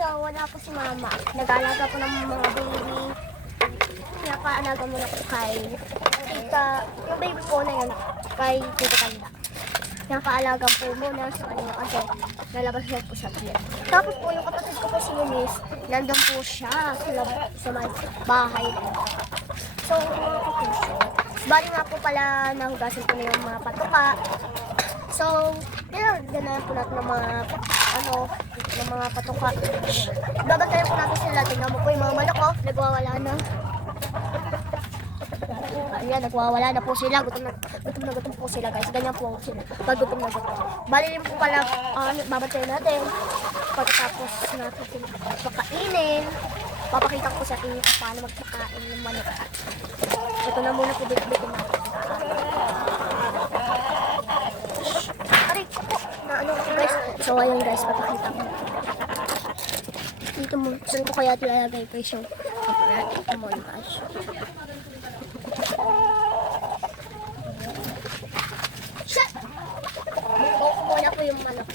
So, wala po si mama. Nag-aalaga po ng mga baby. Napaalaga muna po kay tita. Yung baby po na yun, kay tita Kanda. Napaalaga po muna sa kanya kasi lalabas na po siya. Tapos po yung kapatid ko po si Eunice, nandun po siya sa may bahay. So, mga kapuso. Bali nga po pala nahugasan ko na yung mga patuka. So, ganahan po natin ng mga patuka. Babantayan po natin sila. Tingnan mo po yung mga manok ko. Nagwawala na. Ayan, nagwawala na po sila. Gutom po sila guys. Ganyan po sila. Pag gutom na gutom. Bali rin po pala, babantayan natin. Pagkatapos natin sila pakainin. Papakita ko sa inyo kung paano magpakain ng manok. Ito na muna po dito natin. Guys. So ayun guys, papakita ko. Dito mo, saan ko kaya tilalagay guys yung ito mo guys. Shit! Muna po yung manok.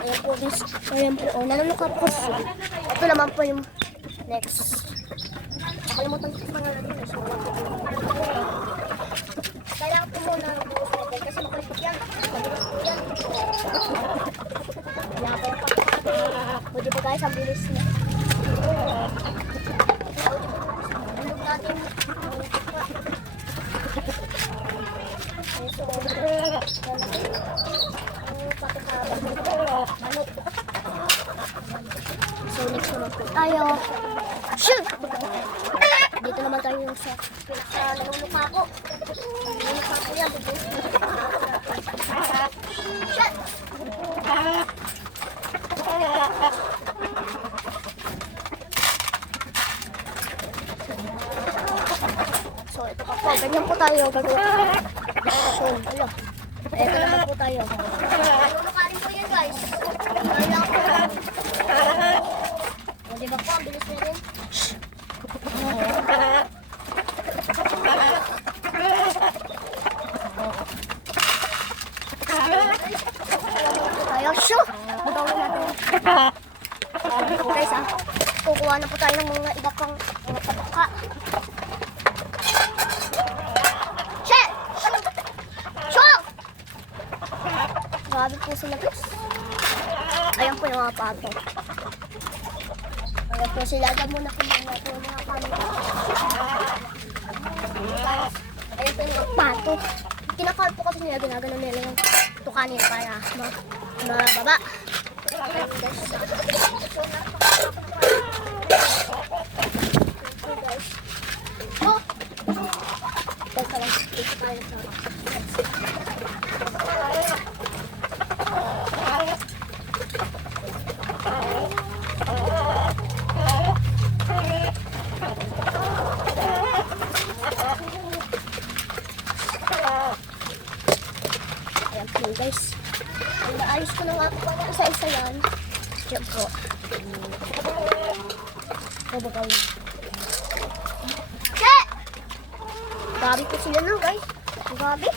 Ayan po guys. Ayan po. Oh, naluluka po. Ito naman po yung next. Nakalimutan ko yung mga natin. Kailangan po muna kasi makulit yan. Kailangan po yung pagkakata. Pwede po guys, ang bilis na. Ulog natin. So next naman po tayo. Shoot! Dito naman tayo yung sa naluluka ko. Naluluka ko yan. Shit! So ito pa po. Ganyan po tayo gagawin. So, alo. Ito naman po tayo. Naluluka rin po yan guys. Kailangan po. O diba po, ang bilis na rin. Tayo, shoo! Bugawin natin. Guys, kukuha na po tayo ng mga iba pang mga patuka. Shit! Shoo! Grabe po sila guys. Ayan po yung mga pato. Ayan po sila. Ayan muna po yung mga pato. Ayan po yung mga pato. Kinakal po kasi nila, ginagano nila yung tukanin para mababa. Oh! Teka lang, dito tayo sa guys. Naayos ko na nga po mga isa-isa yan. Diyan po. Babagawin. Shit! Grabe po sila na guys. Grabe.